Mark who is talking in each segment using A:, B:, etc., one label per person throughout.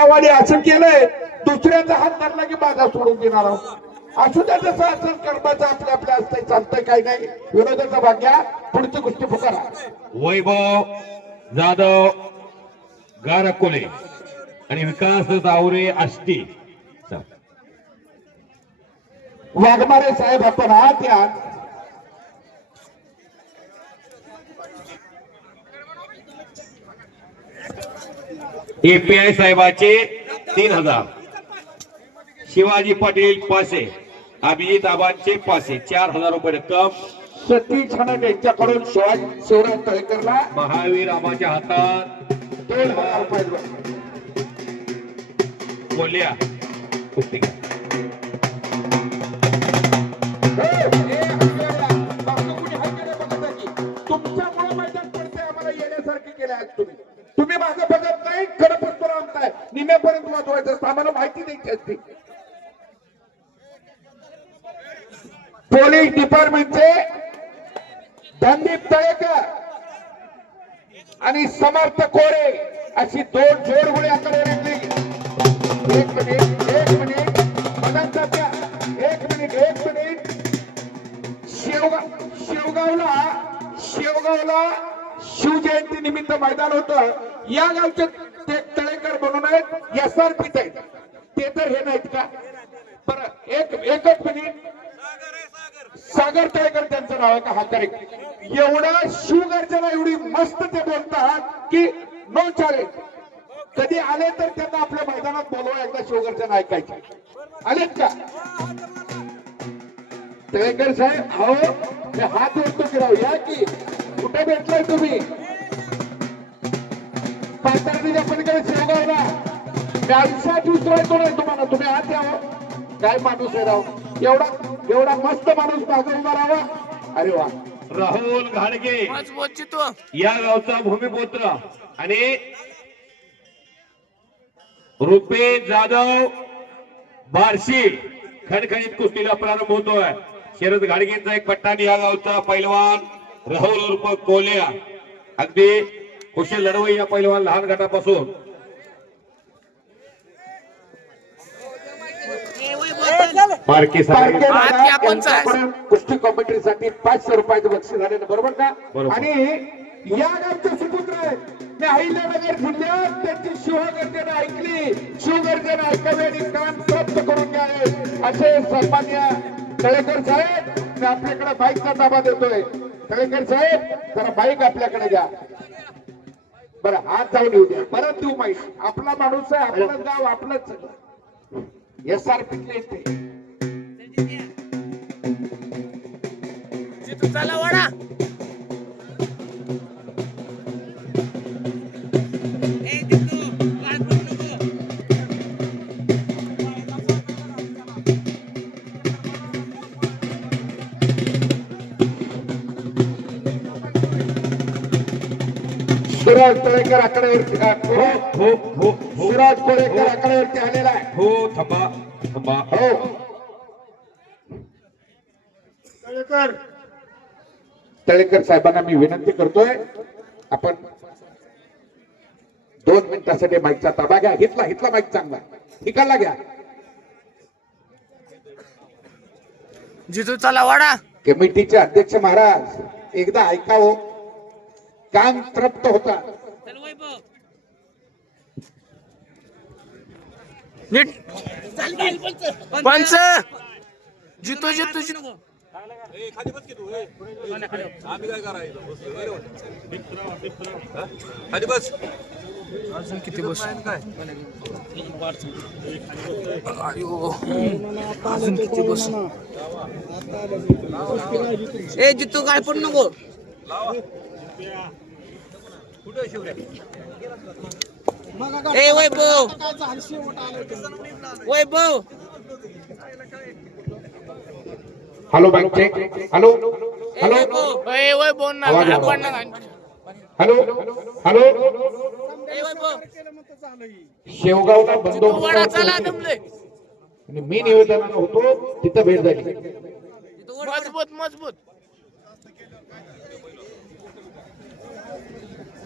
A: गावाने असं केलंय दुसऱ्याचा हात धरला की माझा सोडून देणार आहोत. असू द्या जसं असं कर्माचं आपल्या आपल्या असतंय चालतंय काही नाही. विरोधाचा भाग घ्या पुढची गोष्टी पुकारा.
B: वैभव जाधव गारकोले आणि विकास तावरे आष्टी.
A: वाघमारे साहेब आपण आत या
B: एपीआय साहेबाचे तीन हजार. शिवाजी पाटील पाचशे अभिजित आबांचे पाचशे चार हजार रुपये रक्कम.
A: सतीश हनन यांच्याकडून शिवाजी शिवराज तळेकरला
B: महावीर आबाच्या हातात.
A: दोन हजार रुपये
B: बोलल्या
A: आम्हाला पोलीस डिपार्टमेंटचे धनदीप तळेकर आणि समर्थ कोरे अशी दोन जोडगुळी आकडे रंगली. एक मिनिट एक मिनिट. मदत सध्या एक मिनिट एक मिनिट. शेवगाव शेवगावला शेवगावला शिवजयंती निमित्त मैदान होत. या गावचे ते तळेकर म्हणून आहेत. एस आर पीत आहेत. ते तर हे नाहीत का? बरं एक एकच मिनिट. सागर तळेकर त्यांचं नाव आहे का? हाकर एवढा शिवगर्जना एवढी मस्त ते बोलतात की नो चॅलेंज कधी आले तर त्यांना आपल्या मैदानात बोलवा एकदा शिवगर्जना ऐकायची. आलेत का? तळेकर साहेब हो मी हात उठतो की राव या की. कुठे भेटलाय तुम्ही? पाथर्डीच्या पलीकडे शेवगावला नाही तुम्हाला? तुम्ही आत यावं काय माणूस आहे राव? एवढा एवढा मस्त माणूस मागे उभा राहावा. अरे वा.
B: राहुल घाडगे. या गावचा भूमिपुत्र. आणि रुपे जाधव बार्शी खणखणीत कुस्तीला प्रारंभ होतोय. शरद घाडगेंचा एक पट्टाणी या गावचा पैलवान राहुल उर्फ कोल्या अगदी कुशल लढवई या पैलवान लहान गटापासून. पारखी
A: कुस्ती कॉमेंट्रीसाठी पाचशे रुपयाचं बक्षीस झालेलं बरोबर का. आणि या गावचे सुपुत्र आहेत मी अहिल्यानगर जिल्ह्यात त्यांची शिवगर्जना ऐकली. शिवगर्जना ऐकावी आणि कान प्राप्त करून घ्यावे. असे सन्मान्य तळेकर साहेब मी आपल्याकडे बाईकचा ताबा देतोय. तळेकर साहेब जरा बाईक आपल्याकडे घ्या बरं हात जाऊन येऊ द्या. परत देऊ माहीत आपला माणूस आहे आपलं गाव आपलंच. एस आर पीतले ते
C: चितो चला वाडा
A: सुराज कोळेकर आकड्यावरती
B: हो हो हो हो.
A: सुराज कोळेकर आकड्यावरती आलेला आहे.
B: हो थांबा थांबा.
A: हो. तळेकर. तळेकर साहेबांना मी विनंती करतोय आपण दोन मिनिटासाठी माईकचा ताबा घ्या. घेतला घेतला माईक चांगला. ठिकाणला घ्या.
C: जितू चला वाडा.
A: कमिटीचे अध्यक्ष महाराज एकदा ऐकावं. कान तृप्त होता.
C: नीट. पंच जितो जितो जितो
D: खाली बस
C: अजून किती बस अजून किती बस ए जितू काय पण नको. ए Vaibhav Vaibhav
A: hello mic check hello hello
C: Vaibhav ए वैभव ना
A: आवाज आला.
C: आपण ना
A: हॅलो हॅलो
C: ए वैभव
A: शेवगावला बंदोबस्त
C: चला
A: आणि मी निवेदनाला होतो तिथं भेट झाली.
C: मजबूत मजबूत.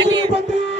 A: হয়নি